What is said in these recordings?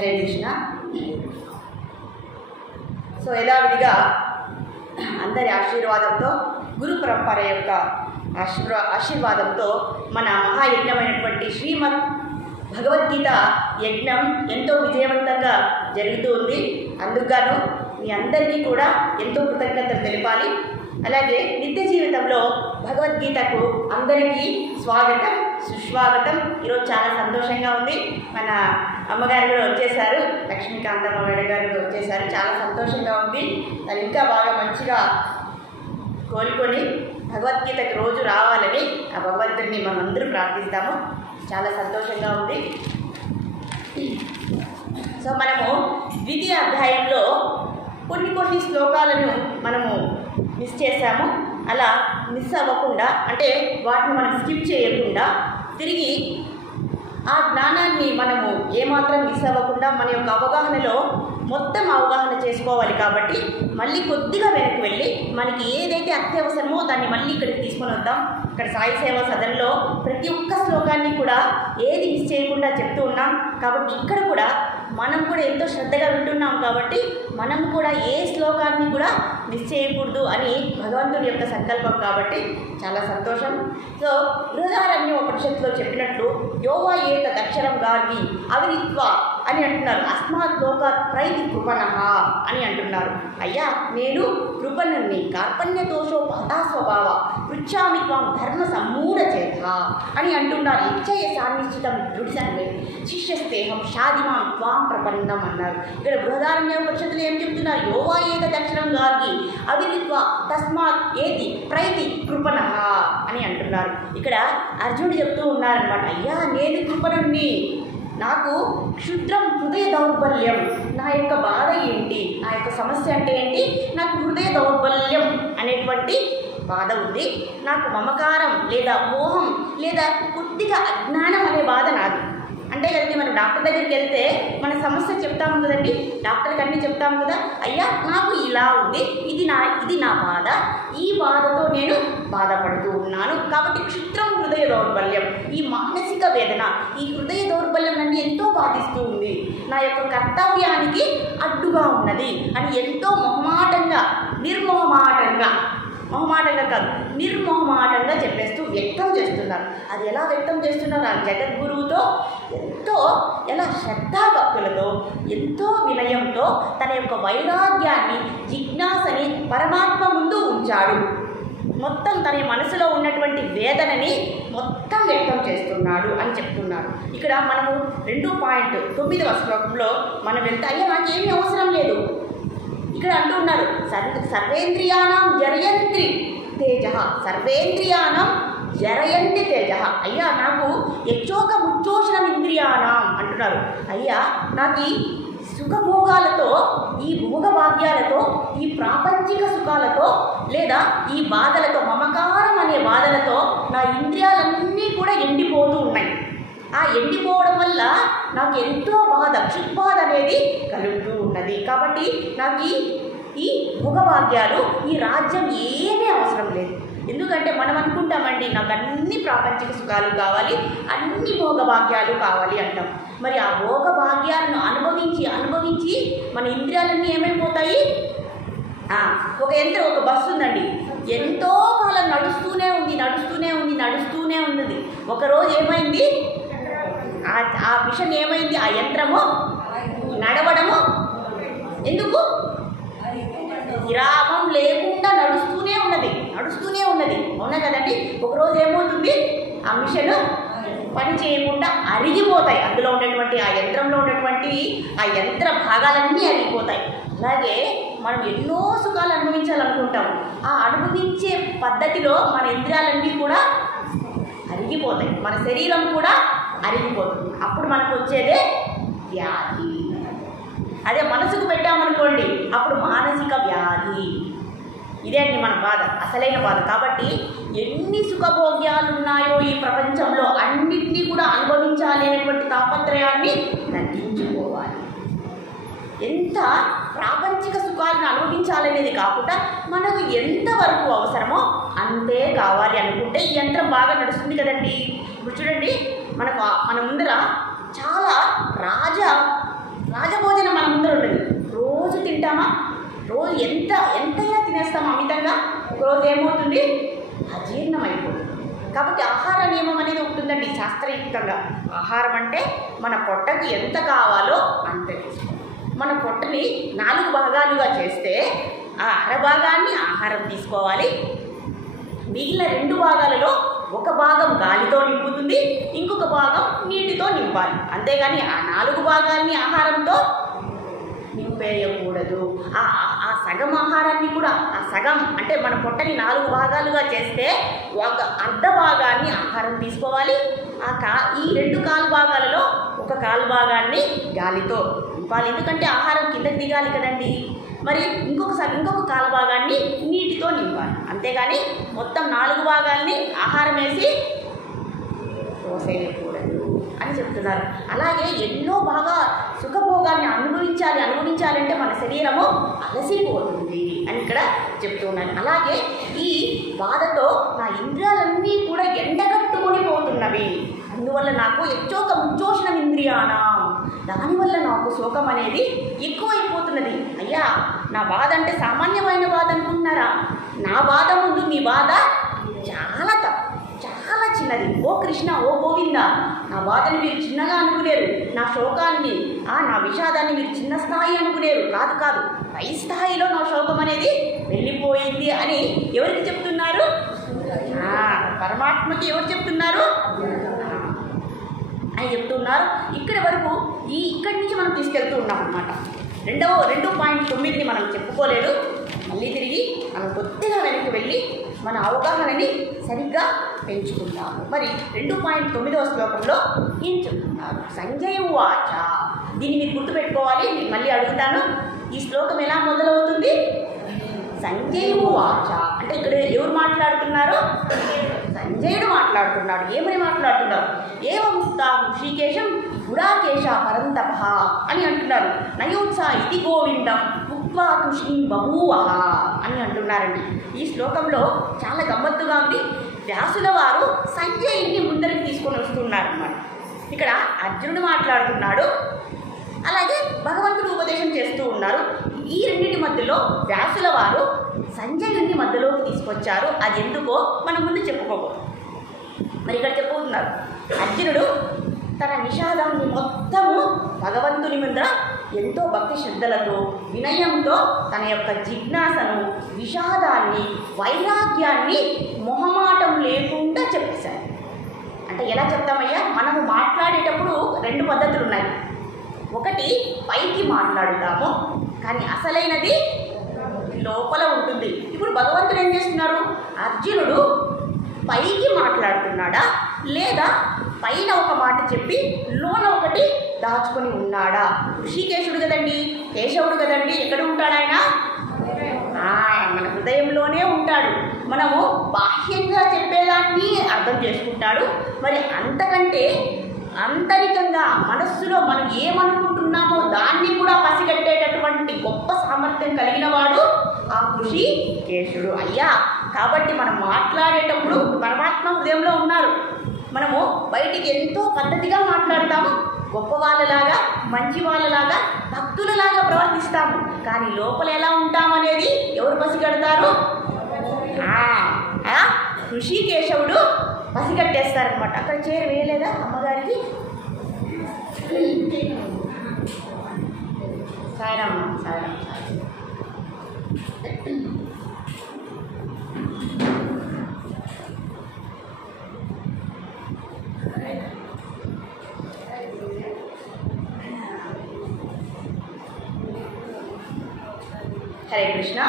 Hare Krishna. So యథావిధిగా అందరి ఆశీర్వాదంతో, గురు పరంపర యొక్క ఆశీర్వాదంతో మన మహాయజ్ఞమైనటువంటి శ్రీమద్ భగవద్గీత యజ్ఞం ఎంతో విజయవంతంగా జరుగుతూ ఉంది. అందుకుగాను మీ అందరికీ కూడా ఎంతో కృతజ్ఞతలు తెలిపాలి. అలాగే నిత్య జీవితంలో భగవద్గీతకు అందరికీ స్వాగతం, సుస్వాగతం. ఈరోజు చాలా సంతోషంగా ఉంది. మన అమ్మగారు కూడా వచ్చేసారు, లక్ష్మీకాంతమ్మ మేడం గారు కూడా వచ్చేసారు. చాలా సంతోషంగా ఉంది. తను ఇంకా బాగా మంచిగా కోలుకొని భగవద్గీతకు రోజు రావాలని ఆ భగవంతుడిని మనందరూ ప్రార్థిస్తాము. చాలా సంతోషంగా ఉంది. సో మనము ద్వితీయ అధ్యాయంలో కొన్ని శ్లోకాలను మనము మిస్ చేశాము. అలా మిస్ అవ్వకుండా, అంటే వాటిని మనం స్కిప్ చేయకుండా తిరిగి ఆ జ్ఞానాన్ని మనము ఏమాత్రం మిస్ అవ్వకుండా మన యొక్క అవగాహనలో మొత్తం అవగాహన చేసుకోవాలి. కాబట్టి మళ్ళీ కొద్దిగా వెనక్కి వెళ్ళి మనకి ఏదైతే అత్యవసరమో దాన్ని మళ్ళీ ఇక్కడికి తీసుకొని వద్దాం. ఇక్కడ సాయి సేవా సదన్లో ప్రతి ఒక్క శ్లోకాన్ని కూడా ఏది మిస్ చేయకుండా చెప్తూ ఉన్నాం. కాబట్టి ఇక్కడ కూడా మనం కూడా ఎంతో శ్రద్ధగా వింటున్నాం. కాబట్టి మనం కూడా ఏ శ్లోకాన్ని కూడా మిస్ చేయకూడదు అని భగవంతుడి యొక్క సంకల్పం. కాబట్టి చాలా సంతోషం. సో బృహదారణ్యోపనిషత్తులో చెప్పినట్లు యోవా ఏత దక్షరం గార్గి అవిరిత్వ అని అంటున్నారు. అస్మాత్ లోకాత్ ప్రైతి కృపణః అని అంటున్నారు. అయ్యా నేను కృపణుణ్ణి, కార్పణ్య దోషోపహతా స్వభావ పృచ్ఛామి త్వాం ధర్మ సమ్మూఢ చేత అని అంటున్నారు. ఇచ్చయ సాన్నిశ్చితం దృఢసంగే శిష్యస్తేహం షాదిమాం త్వాం ప్రపన్నం అన్నారు. ఇక్కడ బృహదారణ్యోపనిషత్తులు ఏం చెప్తున్నారు? యోవా ఏత దక్షరం గార్గి అవిరిత్వ తస్మాత్ ఏతి ప్రైతి కృపణః అని అంటున్నారు. ఇక్కడ అర్జునుడు చెప్తూ ఉన్నారనమాట. అయ్యా నేను కృపణుణ్ణి, నాకు క్షుద్రం హృదయ దౌర్బల్యం, నా యొక్క బాధ ఏంటి, నా యొక్క సమస్య అంటే ఏంటి, నాకు హృదయ దౌర్బల్యం అనేటువంటి బాధ ఉంది. నాకు మమకారం లేదా మోహం లేదా కొద్దిగా అజ్ఞానం అనే బాధ నాది. అంటే కదండి, మనం డాక్టర్ దగ్గరికి వెళ్తే మన సమస్య చెప్తాము కదండి, డాక్టర్కి అన్నీ చెప్తాము కదా. అయ్యా నాకు ఇలా ఉంది, ఇది నా బాధ, ఈ బాధతో నేను బాధపడుతూ ఉన్నాను. కాబట్టి క్షుద్రం హృదయ దౌర్బల్యం, ఈ మానసిక వేదన, ఈ హృదయ దౌర్బల్యం నన్ను ఎంతో బాధిస్తూ ఉంది, నా యొక్క కర్తవ్యానికి అడ్డుగా ఉన్నది అని ఎంతో మొహమాటంగా కాదు, నిర్మోహమాటంగా చెప్పేస్తూ వ్యక్తం చేస్తున్నారు. అది ఎలా వ్యక్తం చేస్తున్నారు? ఆ జగద్గురువుతో ఎలా శ్రద్ధాభక్తులతో, ఎంతో వినయంతో తన యొక్క వైరాగ్యాన్ని, జిజ్ఞాసని పరమాత్మ ముందు ఉంచాడు. మొత్తం తన మనసులో ఉన్నటువంటి వేదనని మొత్తం వ్యక్తం చేస్తున్నాడు అని చెప్తున్నారు. ఇక్కడ మనము 2.9వ శ్లోకంలో మనం వెళ్తే అయ్యా నాకేమీ అవసరం లేదు ఇక్కడ అంటున్నారు. సర్వేంద్రియాణం జరయంతి తేజ, సర్వేంద్రియాణం జరయంతి తేజ. అయ్యా నాకు యచ్చోక ముచ్చోషణం ఇంద్రియాణం అంటున్నారు. అయ్యా నాకు ఈ సుఖభోగాలతో, ఈ భోగభాగ్యాలతో, ఈ ప్రాపంచిక సుఖాలతో లేదా ఈ బాధలతో, మమకారం అనే బాధలతో నా ఇంద్రియాలన్నీ కూడా ఎండిపోతూ ఉన్నాయి. ఆ ఎండిపోవడం వల్ల నాకు ఎంతో బాధ, క్షుద్బాధ అనేది కలుగుతూ ఉన్నది. కాబట్టి నాకు ఈ భోగభాగ్యాలు, ఈ రాజ్యం ఏమీ అవసరం లేదు. ఎందుకంటే మనం అనుకుంటామండి నాకు అన్ని ప్రాపంచిక సుఖాలు కావాలి, అన్ని భోగభాగ్యాలు కావాలి అంటాం. మరి ఆ భోగభాగ్యాలను అనుభవించి మన ఇంద్రియాలన్నీ ఏమైపోతాయి? ఒక బస్సు ఉందండి, ఎంతో కాలం నడుస్తూనే ఉంది. ఒకరోజు ఏమైంది? ఆ మిషన్ ఏమైంది? ఆ యంత్రము నడవడము ఎందుకు? విరామం లేకుండా నడుస్తూనే ఉన్నది. అవునా కదండి? ఒకరోజు ఏమవుతుంది? ఆ మిషన్ పని చేయకుండా అరిగిపోతాయి. అందులో ఉన్నటువంటి ఆ యంత్రంలో ఉన్నటువంటి ఆ యంత్ర భాగాలన్నీ అరిగిపోతాయి. అలాగే మనం ఎన్నో సుఖాలు అనుభవించాలనుకుంటాం. ఆ అనుభవించే పద్ధతిలో మన ఇంద్రియాలన్నీ కూడా అరిగిపోతాయి, మన శరీరం కూడా అరిగిపోతుంది. అప్పుడు మనకు వచ్చేదే వ్యాధి. అదే మనసుకు పెట్టామనుకోండి, అప్పుడు మానసిక వ్యాధి. ఇదే అండి మన బాధ, అసలైన బాధ. కాబట్టి ఎన్ని సుఖభోగ్యాలు ఉన్నాయో ఈ ప్రపంచంలో అన్నింటినీ కూడా అనుభవించాలి అనేటువంటి తాపత్రయాన్ని తగ్గించుకోవాలి. ఎంత ప్రాపంచిక సుఖాలను అనుభవించాలనేది కాకుండా మనకు ఎంతవరకు అవసరమో అంతే కావాలి అనుకుంటే ఈ యంత్రం బాగా నడుస్తుంది కదండి. ఇప్పుడు చూడండి, మన ముందర చాలా రాజభోజనం మన ముందర ఉంటుంది. రోజు తింటామా? రోజు ఎంతైనా తినేస్తాం అమితంగా. ఒకరోజు ఏమవుతుంది? అజీర్ణం అయిపోతుంది. కాబట్టి ఆహార నియమం అనేది ఉంటుందండి శాస్త్రయుక్తంగా. ఆహారం అంటే మన పొట్టకి ఎంత కావాలో అంతే తీసుకోవాలి. మన పొట్టని 4 భాగాలుగా చేస్తే ఆ అరభాగాన్ని ఆహారం తీసుకోవాలి. మిగిలిన 2 భాగాలలో ఒక భాగం గాలితో నింపుతుంది, ఇంకొక భాగం నీటితో నింపాలి. అంతేగాని ఆ 4 భాగాల్ని ఆహారంతో నింపేయకూడదు. ఆ సగం ఆహారాన్ని కూడా, ఆ సగం అంటే మన పొట్టని 4 భాగాలుగా చేస్తే ఒక అర్ధ భాగాన్ని ఆహారం తీసుకోవాలి. ఈ 2 కాలు భాగాలలో ఒక కాలు భాగాన్ని గాలితో నింపాలి. ఎందుకంటే ఆహారం కిందకి దిగాలి కదండి. మరి ఇంకొక కాలు భాగాన్ని నీటితో నింపాలి. అంతేగాని మొత్తం 4 భాగాల్ని ఆహారం వేసి పోసేయకూడదు అని చెప్తున్నారు. అలాగే ఎన్నో బాగా సుఖభోగాల్ని అనుభవించాలంటే మన శరీరము అలసిపోతుంది అని ఇక్కడ చెప్తున్నారు. అలాగే ఈ బాధతో నా ఇంద్రియాలన్నీ కూడా ఎండగట్టుకొని పోతున్నవి. అందువల్ల నాకు ఉచ్చోషణం ఇంద్రియానా, దానివల్ల నాకు శోకం అనేది ఎక్కువైపోతున్నది. అయ్యా, నా బాధ అంటే సామాన్యమైన బాధ అనుకుంటున్నారా? నా బాధ ముందు మీ బాధ చాలా చిన్నది. ఓ కృష్ణ, ఓ గోవింద, నా బాధని మీరు చిన్నగా అనుకునేరు, నా శోకాన్ని నా విషాదాన్ని మీరు చిన్న స్థాయి అనుకునేరు. కాదు, పై స్థాయిలో నా శోకం అనేది వెళ్ళిపోయింది అని ఎవరికి చెప్తున్నారు? పరమాత్మకి ఎవరు చెప్తున్నారు అని చెప్తున్నారు. ఇక్కడి వరకు ఇక్కడి నుంచి మనం తీసుకెళ్తూ ఉన్నాం అన్నమాట. 2.9ని మనం చెప్పుకోలేదు. మళ్ళీ తిరిగి మనం కొద్దిగా వెనక్కి వెళ్ళి మన అవగాహనని సరిగ్గా పెంచుకుంటాము. మరి 2.9వ శ్లోకంలో ఏం చెప్తున్నారు? సంజయ ఉవాచ. దీన్ని మీరు గుర్తుపెట్టుకోవాలి. నేను మళ్ళీ అడుగుతాను. ఈ శ్లోకం ఎలా మొదలవుతుంది? సంజయ ఉవాచ అంటే ఇక్కడ ఎవరు మాట్లాడుతున్నారు? సంజయుడు మాట్లాడుతున్నాడు. ఏమని మాట్లాడుతున్నాడు? ఏముక్త ఋషికేశం గుడాకేశ పరంతప అని అంటున్నారు. నయోత్సా ఇది గోవిందం ఉక్వా కృష్ణి బహూవహ అని అంటున్నారండి. ఈ శ్లోకంలో చాలా గమ్మత్తుగా ఉంది. వ్యాసుల వారు సంజయుడిని ముందరికి తీసుకొని వస్తున్నారు అన్నమాట. ఇక్కడ అర్జునుడు మాట్లాడుతున్నాడు, అలాగే భగవంతుడు ఉపదేశం చేస్తూ ఉన్నారు. ఈ రెండింటి మధ్యలో వ్యాసుల వారు సంజయుడిని మధ్యలోకి తీసుకొచ్చారు. అది ఎందుకో మనం ముందు చెప్పుకోకూడదు. మరి ఇక్కడ చెప్పుతున్నారు, అర్జునుడు తన నిషాదాన్ని మొత్తము భగవంతుని ముందర ఎంతో భక్తి శ్రద్ధలతో వినయంతో తన యొక్క జిజ్ఞాసను, విషాదాన్ని, వైరాగ్యాన్ని మొహమాటం లేకుండా చెప్పేశారు. అంటే ఎలా చెప్తామయ్యా? మనము మాట్లాడేటప్పుడు 2 పద్ధతులు ఉన్నాయి. ఒకటి పైకి మాట్లాడుతాము, కానీ అసలైనది లోపల ఉంటుంది. ఇప్పుడు భగవంతుడు ఏం చేస్తున్నారు? అర్జునుడు పైకి మాట్లాడుతున్నాడా, లేదా పైన ఒక మాట చెప్పి లోన ఒకటి దాచుకొని ఉన్నాడా? ఋషికేశుడు కదండి, కేశవుడు కదండి. ఎక్కడ ఉంటాడు ఆయన? మన హృదయంలోనే ఉంటాడు. మనము బాహ్యంగా చెప్పేదాన్ని అర్థం చేసుకుంటాడు. మరి అంతకంటే ఆంతరికంగా మనస్సులో మనం ఏమనుకుంటున్నామో దాన్ని కూడా పసిగట్టేటటువంటి గొప్ప సామర్థ్యం కలిగిన వాడు ఆ ఋషికేశుడు అయ్యా. కాబట్టి మనం మాట్లాడేటప్పుడు పరమాత్మ హృదయంలో ఉన్నారు. మనము బయటికి ఎంతో పద్ధతిగా మాట్లాడతాము, గొప్ప వాళ్ళలాగా, మంచి వాళ్ళలాగా, భక్తులలాగా ప్రవర్తిస్తాము. కానీ లోపల ఎలా ఉంటామనేది ఎవరు పసిగడతారు? ఋషికేశవుడు పసిగట్టేస్తారనమాట. అక్కడ చీర వేయలేదా అమ్మగారికి? సాయిరామ్ సాయిరామ్. హరే కృష్ణ.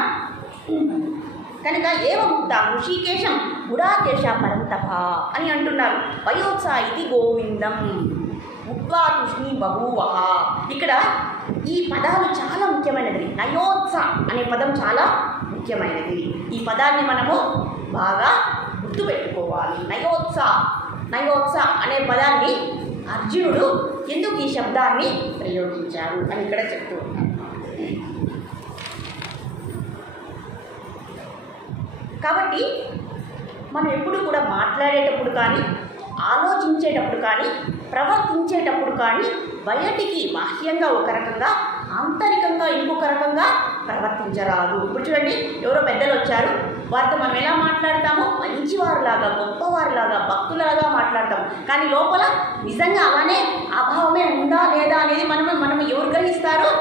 కనుక ఏవముక్త ఋషికేశం గుడాకేశ పరంతప అని అంటున్నారు. వయోత్సా ఇది గోవిందం ఉక్వా కృష్ణి బహూవహ. ఇక్కడ ఈ పదాలు చాలా ముఖ్యమైనది. నయోత్స అనే పదం చాలా ముఖ్యమైనది. ఈ పదాన్ని మనము బాగా గుర్తుపెట్టుకోవాలి. నయోత్స అనే పదాన్ని అర్జునుడు ఎందుకు ఈ శబ్దాన్ని ప్రయోగించారు అని ఇక్కడ చెప్తూ ఉన్నారు. కాబట్టి మనం ఎప్పుడు కూడా మాట్లాడేటప్పుడు కానీ ఆలోచించేటప్పుడు కానీ ప్రవర్తించేటప్పుడు కానీ బయటికి బాహ్యంగా ఒక రకంగా ఆంతరికంగా ఇంకొక రకంగా ప్రవర్తించరాదు. ఇప్పుడు చూడండి, ఎవరో పెద్దలు వచ్చారు, వారితో మనం ఎలా మాట్లాడతాము? మంచివారిలాగా, గొప్పవారిలాగా, భక్తులాగా మాట్లాడతాము. కానీ లోపల నిజంగా అలానే అభావమే ఉందా లేదా అనేది మనం ఎవరు గ్రహిస్తారు?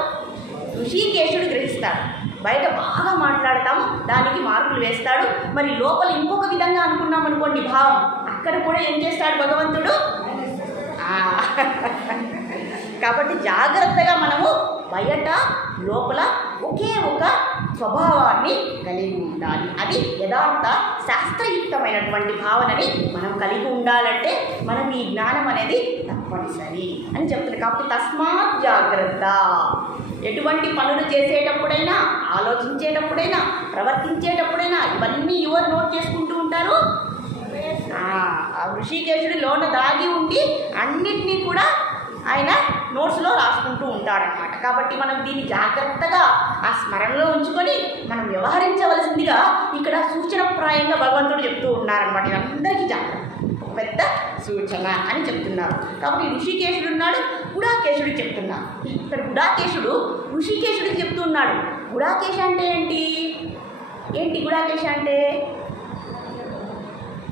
ఋషికేశుడు గ్రహిస్తాడు. బయట బాగా మాట్లాడతాము, దానికి మార్కులు వేస్తాడు. మరి లోపల ఇంకొక విధంగా అనుకున్నాం అనుకోండి భావం, అక్కడ కూడా ఏం చేస్తాడు భగవంతుడు? కాబట్టి జాగ్రత్తగా మనము బయట లోపల ఒకే ఒక స్వభావాన్ని కలిగి ఉండాలి. అది యథార్థ శాస్త్రయుక్తమైనటువంటి భావనని మనం కలిగి ఉండాలంటే మనకి ఈ జ్ఞానం అనేది తప్పనిసరి అని చెప్తుంది. కాబట్టి తస్మాత్ జాగ్రత్త. ఎటువంటి పనులు చేసేటప్పుడైనా, ఆలోచించేటప్పుడైనా, ప్రవర్తించేటప్పుడైనా ఇవన్నీ ఎవరు నోట్ చేసుకుంటూ ఉంటారు? ఆ ఋషికేశుడి లోన దాగి ఉండి అన్నిటినీ కూడా ఆయన నోట్స్లో రాసుకుంటూ ఉంటాడనమాట. కాబట్టి మనం దీన్ని జాగ్రత్తగా ఆ స్మరణలో ఉంచుకొని మనం వ్యవహరించవలసిందిగా ఇక్కడ సూచనప్రాయంగా భగవంతుడు చెప్తూ ఉన్నారనమాట. అందరికీ జాగ్రత్త, ఒక పెద్ద సూచన అని చెప్తున్నారు. కాబట్టి ఋషికేశుడు ఉన్నాడు, గుడాకేశుడు చెప్తున్నారు. ఇక్కడ గుడాకేశుడు ఋషికేశుడికి చెప్తూ ఉన్నాడు. గుడాకేశ అంటే ఏంటి గుడాకేశ అంటే?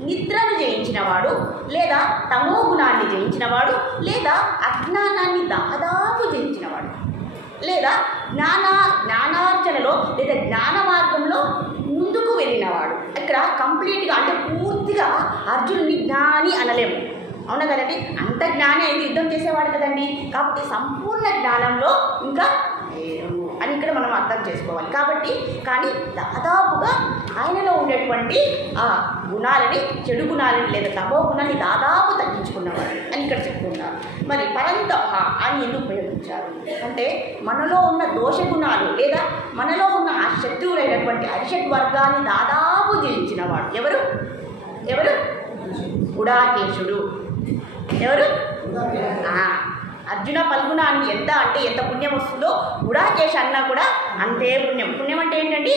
నిద్రను జయించినవాడు, లేదా తమో గుణాన్ని జయించినవాడు, లేదా అజ్ఞానాన్ని దాదాపు జయించినవాడు, లేదా జ్ఞానార్జనలో లేదా జ్ఞాన మార్గంలో ముందుకు వెళ్ళినవాడు. ఇక్కడ కంప్లీట్గా అంటే పూర్తిగా అర్జునుడిని జ్ఞాని అనలేము, అవునా కదండి? అంత జ్ఞాని అయితే యుద్ధం చేసేవాడు కదండి. కాబట్టి సంపూర్ణ జ్ఞానంలో ఇంకా లేరు అని ఇక్కడ మనం అర్థం చేసుకోవాలి. కాబట్టి కానీ దాదాపుగా ఆయనలో ఉండేటువంటి ఆ గుణాలని, చెడు గుణాలని లేదా తమో గుణాన్ని దాదాపు తగ్గించుకున్నవాడు అని ఇక్కడ చెప్తున్నారు. మరి పరంతప అని ఎందుకు ఉపయోగించారు అంటే, మనలో ఉన్న దోష గుణాలు లేదా మనలో ఉన్న ఆ శత్రువులైనటువంటి అరిషడ్ వర్గాన్ని దాదాపు జయించినవాడు ఎవరు? గుడాకేశుడు. ఎవరు? అర్జున పల్గుణాన్ని ఎంత పుణ్యం వస్తుందో గుడాకేశ అన్నా కూడా అంతే పుణ్యం. పుణ్యం అంటే ఏంటండి?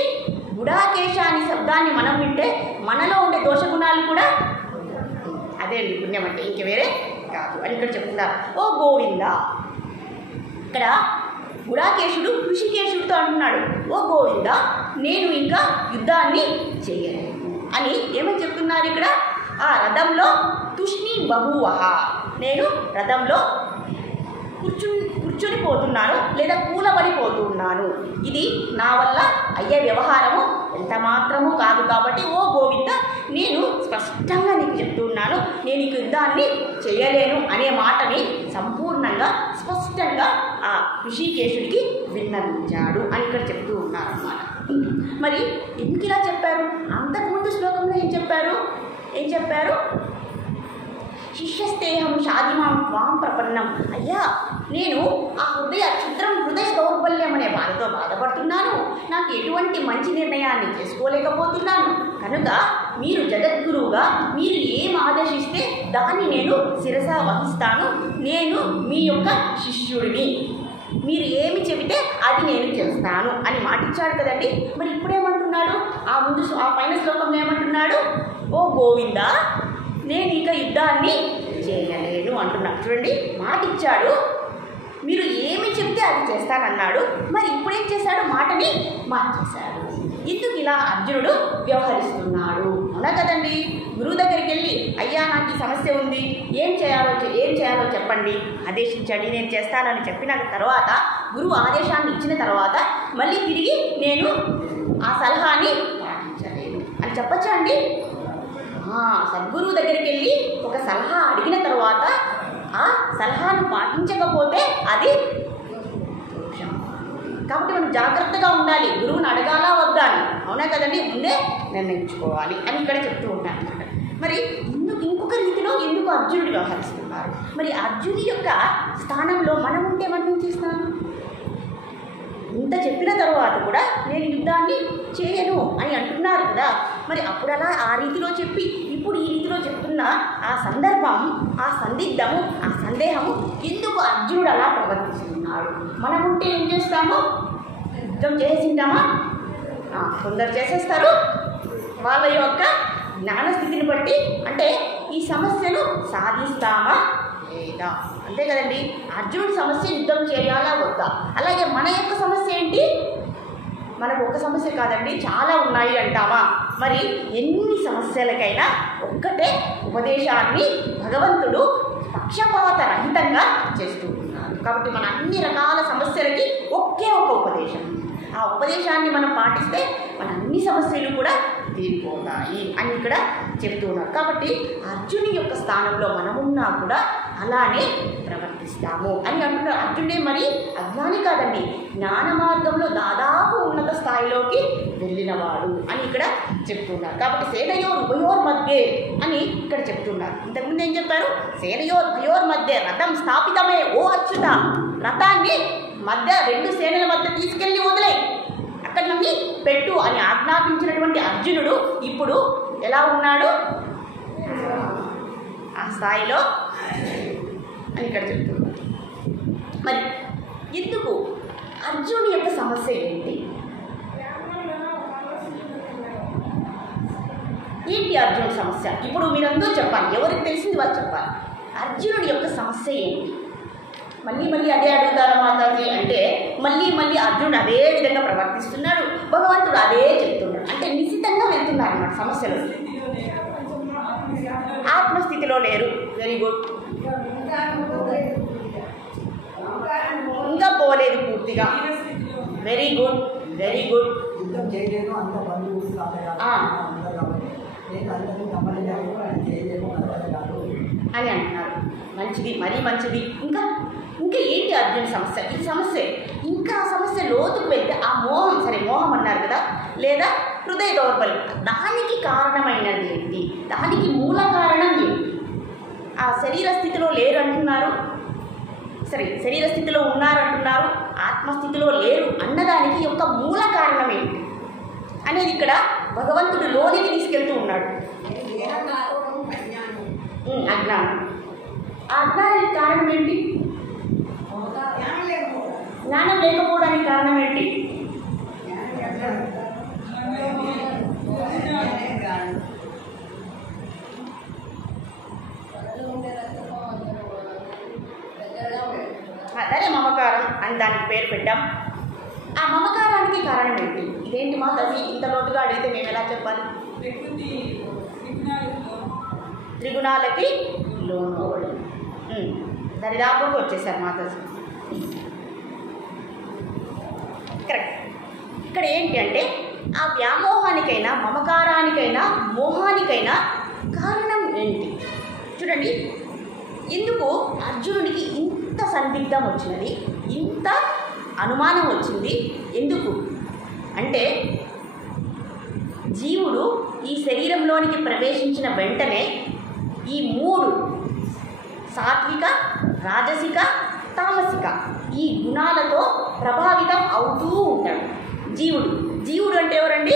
గుడాకేశ అనే శబ్దాన్ని మనం వింటే మనలో ఉండే దోషగుణాలు కూడా అదే అండి పుణ్యం అంటే, ఇంక వేరే కాదు అని ఇక్కడ చెప్తున్నారు. ఓ గోవింద. ఇక్కడ గుడాకేశుడు ఋషికేశుడితో అంటున్నాడు, ఓ గోవింద, నేను ఇంకా యుద్ధాన్ని చేయలేను అని ఏమని చెప్తున్నారు ఇక్కడ? ఆ రథంలో తుష్ణి బహువహ, నేను రథంలో కూర్చుని పోతున్నాను లేదా కూలబడిపోతున్నాను. ఇది నా వల్ల అయ్యే వ్యవహారము ఎంత మాత్రము కాదు. కాబట్టి ఓ గోవింద, నేను స్పష్టంగా నీకు చెప్తున్నాను, నేను ఈ యుద్ధాన్ని చేయలేను అనే మాటని సంపూర్ణంగా స్పష్టంగా ఆ ఋషికేశుడికి విన్నవించాడు అని ఇక్కడ చెప్తూ ఉన్నారన్నమాట. మరి ఎందుకు ఇలా చెప్పారు? అంతకుముందు శ్లోకంలో ఏం చెప్పారు? శిష్యస్తేహం షాదిమాం త్వాం ప్రపన్నం. అయ్యా, నేను ఆ హృదయ దౌర్బల్యం అనే బాధతో బాధపడుతున్నాను. నాకు ఎటువంటి మంచి నిర్ణయాన్ని చేసుకోలేకపోతున్నాను. కనుక మీరు జగద్గురువుగా మీరు ఏం ఆదేశిస్తే దాన్ని నేను శిరస వహిస్తాను. నేను మీ యొక్క శిష్యుడిని, మీరు ఏమి చెబితే అది నేను చేస్తాను అని మాటిచ్చాడు కదండి. మరి ఇప్పుడేమంటున్నాడు? ఆ పైన శ్లోకంలో ఏమంటున్నాడు? ఓ గోవింద, నేను ఇక యుద్ధాన్ని చేయలేను అంటున్నాడు. చూడండి, మాటిచ్చాడు, మీరు ఏమి చెప్తే అది చేస్తానన్నాడు. మరి ఇప్పుడేం చేశాడు? మాటని మార్చేశాడు. ఎందుకు ఇలా అర్జునుడు వ్యవహరిస్తున్నాడు? అవునా కదండి. గురువు దగ్గరికి వెళ్ళి, అయ్యా నాకు ఈ సమస్య ఉంది, ఏం చేయాలో చెప్పండి, ఆదేశించండి, నేను చేస్తానని చెప్పిన తర్వాత, గురువు ఆదేశాన్ని ఇచ్చిన తర్వాత మళ్ళీ తిరిగి నేను ఆ సలహాని పాటించలేను అని చెప్పచ్చా అండి? సద్గురువు దగ్గరికి వెళ్ళి ఒక సలహా అడిగిన తర్వాత ఆ సలహాను పాటించకపోతే అది దోషం. కాబట్టి మనం జాగ్రత్తగా ఉండాలి, గురువుని అడగాలా వద్దా అని. అవునా కదండి, ముందే నిర్ణయించుకోవాలి అని ఇక్కడ చెప్తూ ఉంటాను అన్నమాట. మరి ఇంకొక రీతిలో ఎందుకు అర్జునుడు వ్యవహరిస్తున్నారు? మరి అర్జునుడి యొక్క స్థానంలో మనం ఉంటే మనం ఏం చేస్తున్నాను? ఇంత చెప్పిన తర్వాత కూడా నేను యుద్ధాన్ని చేయను అని అంటున్నారు కదా. మరి అప్పుడు అలా ఆ రీతిలో చెప్పి ఇప్పుడు ఈ రీతిలో చెప్తున్న ఆ సందర్భం, ఆ సందిగ్ధము, ఆ సందేహము ఎందుకు అర్జునుడు అలా ప్రవర్తిస్తున్నాడు? మనం ఉంటే ఏం చేస్తాము? యుద్ధం చేసింటామా? కొందరు చేసేస్తారు, వాళ్ళ యొక్క జ్ఞానస్థితిని బట్టి అంటే ఈ సమస్యను సాధిస్తామా లేదా, అంతే కదండి. అర్జునుడి సమస్య యుద్ధం చేయాలా వద్దా. అలాగే మన యొక్క సమస్య ఏంటి, మనకు ఒక సమస్య కాదండి చాలా ఉన్నాయి అంటామా. మరి ఎన్ని సమస్యలకైనా ఒక్కటే ఉపదేశాన్ని భగవంతుడు పక్షపాత రహితంగా చేస్తూ ఉన్నారు. కాబట్టి మన అన్ని రకాల సమస్యలకి ఒకే ఒక ఉపదేశం, ఆ ఉపదేశాన్ని మనం పాటిస్తే మన అన్ని సమస్యలు కూడా తీరిపోతాయి అని ఇక్కడ చెప్తూ ఉన్నారు. కాబట్టి అర్జుని యొక్క స్థానంలో మనమున్నా కూడా అలానే ప్రవర్తిస్తాము అని అంటున్నారు. అర్జునుడే మరి అజ్ఞాని కాదండి, జ్ఞాన మార్గంలో దాదాపు ఉన్నత స్థాయిలోకి వెళ్ళినవాడు అని ఇక్కడ చెప్తున్నారు. కాబట్టి సేనయోర్ మధ్య అని ఇక్కడ చెప్తున్నారు. ఇంతకుముందు ఏం చెప్పారు, సేనయోర్ మధ్య రథం స్థాపితమే ఓ అచ్యుత, రథాన్ని మధ్య రెండు సేనల మధ్య తీసుకెళ్ళి వదిలే, అక్కడ నమ్మి పెట్టు అని ఆజ్ఞాపించినటువంటి అర్జునుడు ఇప్పుడు ఎలా ఉన్నాడు, ఆ స్థాయిలో అని ఇక్కడ చెప్తున్నారు. మరి ఎందుకు అర్జునుడి యొక్క సమస్య ఏంటి, ఏంటి అర్జునుడి సమస్య? ఇప్పుడు మీరందరూ చెప్పాలి, ఎవరికి తెలిసింది వాళ్ళు చెప్పాలి. అర్జునుడి యొక్క సమస్య ఏంటి? మళ్ళీ మళ్ళీ అదే అడుగుతారా మాతాజీ అంటే, మళ్ళీ అర్జునుడు అదే విధంగా ప్రవర్తిస్తున్నాడు, భగవంతుడు అదే చెప్తున్నాడు. అంటే నిశ్చితంగా వెళ్తున్నారు అన్నమాట సమస్యలు. ఆత్మస్థితిలో లేరు, వెరీ గుడ్. ఇంకా పోలేదు పూర్తిగా, వెరీ గుడ్ వెరీ గుడ్. అని అంటున్నారు, మంచిది, మరీ మంచిది. ఇంకా ఏంటి అర్జున్ సమస్య? ఇది సమస్య. ఇంకా ఆ సమస్య లోతుకు వెళ్తే ఆ మోహం, సరే మోహం అన్నారు కదా, లేదా హృదయ దౌర్బల్యం, దానికి కారణమైనది ఏంటి, దానికి మూల కారణం ఏంటి? ఆ శరీర స్థితిలో లేరు అంటున్నారు, సరే శరీర స్థితిలో ఉన్నారు అంటున్నారు, ఆత్మస్థితిలో లేరు అన్నదానికి యొక్క మూల కారణం ఏంటి అనేది ఇక్కడ భగవంతుడు లోనికి తీసుకెళ్తూ ఉన్నాడు. అజ్ఞానం. ఆ అజ్ఞానానికి కారణం ఏంటి? జ్ఞానం లేకపోవడానికి కారణం ఏంటి? అదే మమకారం అని దానికి పేరు పెట్టాం. ఆ మమకారానికి కారణం ఏంటి? ఇదేంటి మాతాజీ ఇంత లోతుగా అడిగితే మేము ఎలా చెప్పాలి? త్రిగుణాలకి లోను. దరిదాపులకు వచ్చేసారు మాతాజీ. కరెక్ట్. ఇక్కడ ఏంటి అంటే ఆ వ్యామోహానికైనా మమకారానికైనా మోహానికైనా కారణం ఏంటి? చూడండి, ఎందుకు అర్జునుడికి ఇంత సందిగ్ధం వచ్చినది, ఇంత అనుమానం వచ్చింది ఎందుకు అంటే, జీవుడు ఈ శరీరంలోనికి ప్రవేశించిన వెంటనే ఈ మూడు సాత్విక, రాజసిక, తామసిక ఈ గుణాలతో ప్రభావితం అవుతూ ఉంటాడు జీవుడు అంటే ఎవరండి?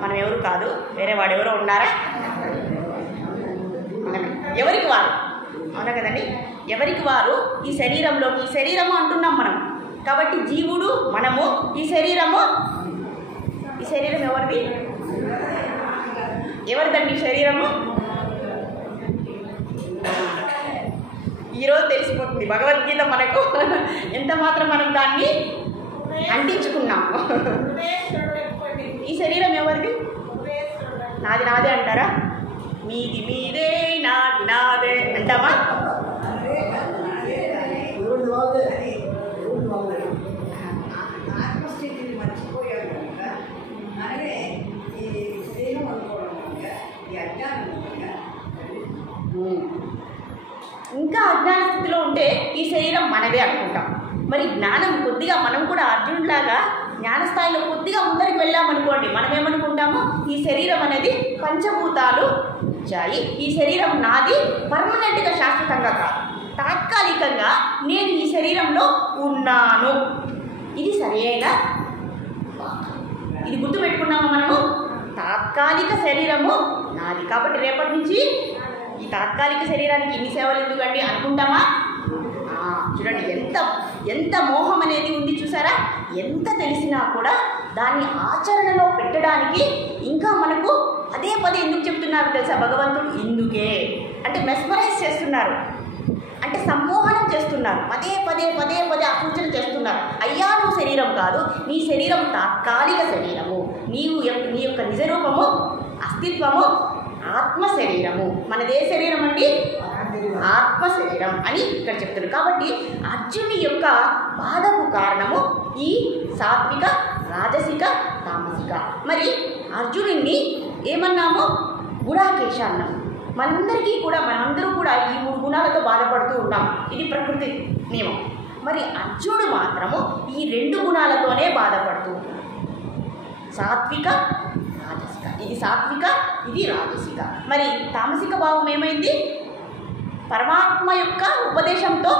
మనం ఎవరు కాదు, వేరే వాడు ఎవరో ఉన్నారా? మనమే, ఎవరికి వారు, అవునా కదండి? ఎవరికి వారు ఈ శరీరంలోకి, ఈ శరీరము అంటున్నాం మనం కాబట్టి జీవుడు మనము, ఈ శరీరం ఎవరిది? ఎవరిదండి శరీరము? ఈరోజు తెలిసిపోతుంది భగవద్గీత మనకు ఎంత మాత్రం మనం దాన్ని అంటించుకున్నాము. ఈ శరీరం ఎవరిది? నాదే అంటారా? మీదే, నాదే అంటామా? ఆత్మస్థితిని మర్చిపోయాడు కనుక మనమే ఈ శరీరం అనుకోవడం వల్ల ఈ అజ్ఞానం ఇంకా అజ్ఞాన స్థితిలో ఉంటే ఈ శరీరం మనదే అనుకుంటాం. మరి జ్ఞానం కొద్దిగా మనం కూడా అర్జునుడిలాగా జ్ఞానస్థాయిలో కొద్దిగా ముందరికి వెళ్ళామనుకోండి, మనం ఏమనుకుంటాము? ఈ శరీరం అనేది పంచభూతాలు ఇచ్చాయి, ఈ శరీరం నాది, పర్మనెంట్గా శాశ్వతంగా కాదు, తాత్కాలికంగా నేను ఈ శరీరంలో ఉన్నాను. ఇది సరైన, ఇది గుర్తుపెట్టుకున్నాము మనము. తాత్కాలిక శరీరము నాది కాబట్టి రేపటి నుంచి ఈ తాత్కాలిక శరీరానికి ఇన్ని సేవలు ఎందుకండి అనుకుంటామా? చూడండి ఎంత మోహం అనేది ఉంది చూసారా? ఎంత తెలిసినా కూడా దాన్ని ఆచరణలో పెట్టడానికి ఇంకా మనకు అదే పదే ఎందుకు చెప్తున్నారు తెలుసా భగవంతుడు? ఇందుకే అంటే మెస్మరైజ్ చేస్తున్నారు, అంటే సమ్మోహనం చేస్తున్నారు, పదే పదే పదే పదే ఆ సూచన చేస్తున్నారు. అయ్యా నువ్వు శరీరం కాదు, నీ శరీరం తాత్కాలిక శరీరము, నీ యొక్క నిజరూపము అస్తిత్వము ఆత్మ శరీరము. మనదే శరీరం అండి, ఆత్మ శరీరం అని ఇక్కడ చెప్తున్నారు. కాబట్టి అర్జునుడి యొక్క బాధకు కారణము ఈ సాత్విక, రాజసిక, తామసిక. మరి అర్జునుడిని ఏమన్నాము? గుడాకేశ అన్నాము. మనందరూ కూడా ఈ 3 గుణాలతో బాధపడుతూ ఉన్నాం. ఇది ప్రకృతి నియమం. మరి అర్జునుడు మాత్రము ఈ 2 గుణాలతోనే బాధపడుతూ ఉన్నాడు. సాత్విక, రాజసిక. ఇది సాత్విక, ఇది రాజసిక. మరి తామసిక భావం ఏమైంది? పరమాత్మ యొక్క ఉపదేశంతో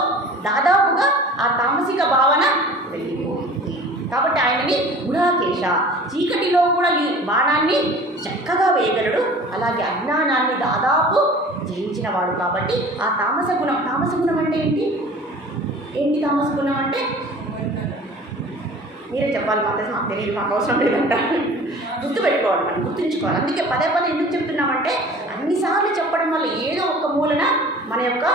దాదాపుగా ఆ తామసిక భావన వెళ్ళిపోయింది. కాబట్టి ఆయనని గుడాకేశ, చీకటిలో కూడా ఈ బాణాన్ని చక్కగా వేయగలడు, అలాగే అజ్ఞానాన్ని దాదాపు జయించిన వాడు. కాబట్టి ఆ తామస గుణం అంటే ఏంటి? తామస గుణం అంటే మీరే చెప్పాలి, మాకు తెలియదు, మాకు అవసరం లేదంట. గుర్తుపెట్టుకోవాలి, మనం గుర్తుంచుకోవాలి. అందుకే పదే పదే ఎందుకు చెప్తున్నామంటే అన్నిసార్లు చెప్పడం వల్ల ఏదో ఒక మూలన మన యొక్క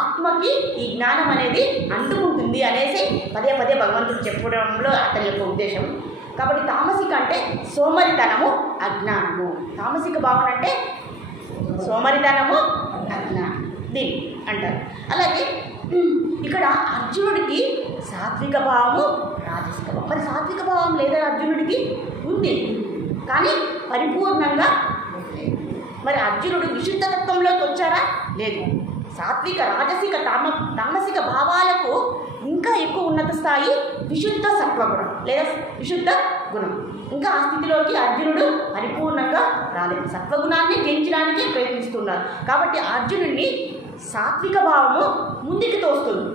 ఆత్మకి ఈ జ్ఞానం అనేది అంటుకుంటుంది అనేసి పదే పదే భగవంతుడు చెప్పడంలో అతని యొక్క ఉద్దేశం. కాబట్టి తామసిక అంటే సోమరితనము, అజ్ఞానము. తామసిక భావన అంటే సోమరితనము, అజ్ఞానం దీన్ని అంటారు. అలాగే ఇక్కడ అర్జునుడికి సాత్విక భావము, రాజసిక భావం. మరి సాత్విక భావం లేదా అర్జునుడికి? ఉంది, కానీ పరిపూర్ణంగా లేదు. మరి అర్జునుడు విశుద్ధ తత్వంలోకి వచ్చారా? లేదు. సాత్విక, రాజసిక, తామసిక భావాలకు ఇంకా ఎక్కువ ఉన్నత స్థాయి విశుద్ధ సత్వగుణం లేదా విశుద్ధ గుణం. ఇంకా ఆ స్థితిలోకి అర్జునుడు పరిపూర్ణంగా రాలేదు. సత్వగుణాన్ని జయించడానికే ప్రయత్నిస్తున్నారు. కాబట్టి అర్జునుడిని సాత్విక భావము ముందుకు తోస్తుంది.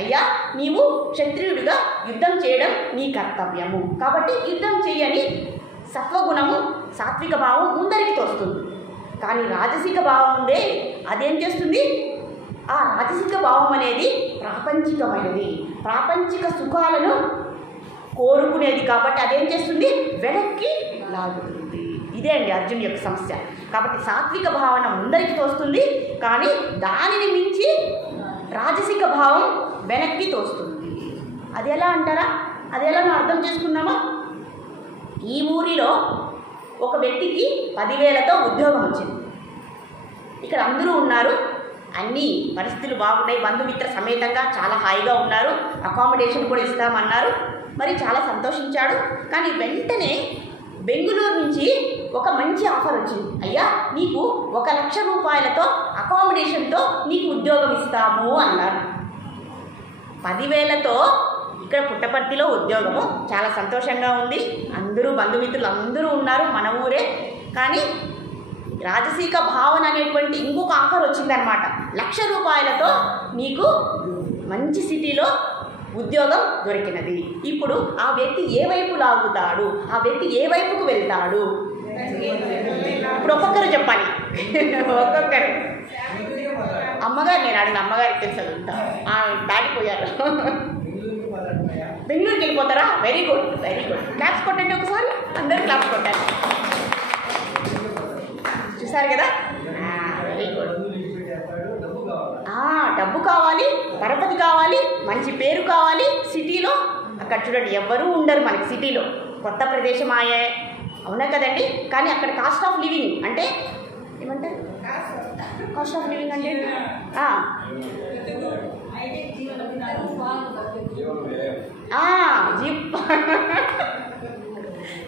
అయ్యా నీవు క్షత్రియుడిగా యుద్ధం చేయడం నీ కర్తవ్యము, కాబట్టి యుద్ధం చేయని సత్వగుణము, సాత్విక భావం ముందరికి తోస్తుంది. కానీ రాజసిక భావం ఉందే అదేం చేస్తుంది? ఆ రాజసిక భావం అనేది ప్రాపంచికమైనది, ప్రాపంచిక సుఖాలను కోరుకునేది. కాబట్టి అదేం చేస్తుంది? వెనక్కి లాగుతుంది. ఇదే అండి అర్జున్ యొక్క సమస్య. కాబట్టి సాత్విక భావన ముందరికి తోస్తుంది, కానీ దానిని మించి రాజసిక భావం వెనక్కి తోస్తుంది. అది ఎలా అంటారా? అది ఎలా అర్థం చేసుకున్నామా? ఈ ఊరిలో ఒక వ్యక్తికి 10,000తో ఉద్యోగం వచ్చింది. ఇక్కడ అందరూ ఉన్నారు, అన్ని పరిస్థితులు బాగున్నాయి, బంధుమిత్ర సమేతంగా చాలా హాయిగా ఉన్నారు, అకామిడేషన్ కూడా ఇస్తామన్నారు. మరి చాలా సంతోషించాడు. కానీ వెంటనే బెంగళూరు నుంచి ఒక మంచి ఆఫర్ వచ్చింది. అయ్యా నీకు 1,00,000 రూపాయలతో అకామిడేషన్తో నీకు ఉద్యోగం ఇస్తాము అన్నారు. 10,000తో ఇక్కడ పుట్టపర్తిలో ఉద్యోగము, చాలా సంతోషంగా ఉంది, అందరూ బంధుమిత్రులు అందరూ ఉన్నారు, మన ఊరే. కానీ రాజసిక భావన అనేటువంటి ఇంకొక ఆఫర్ వచ్చిందనమాట. 1,00,000 రూపాయలతో నీకు మంచి సిటీలో ఉద్యోగం దొరికినది. ఇప్పుడు ఆ వ్యక్తి ఏ వైపు లాగుతాడు? ఆ వ్యక్తి ఏ వైపుకు వెళ్తాడు? ఇప్పుడు ఒక్కొక్కరు చెప్పాలి, ఒక్కొక్కరు. అమ్మగారు, నేను అడిగిన అమ్మగారికి తెలుసు, దాటిపోయారు. బెంగళూరుకి వెళ్ళిపోతారా? Very good, very good. Claps కొట్టండి ఒకసారి, అందరూ క్లాప్స్ కొట్టారు. చూసారు కదా? Very good. డబ్బు కావాలి, పరపతి కావాలి, మంచి పేరు కావాలి సిటీలో. అక్కడ చూడండి ఎవ్వరూ ఉండరు మనకి సిటీలో, కొత్త ప్రదేశం ఆయే, అవునా కదండి? కానీ అక్కడ కాస్ట్ ఆఫ్ లివింగ్ అంటే ఏమంటారు? కాస్ట్ ఆఫ్ లివింగ్ అంటే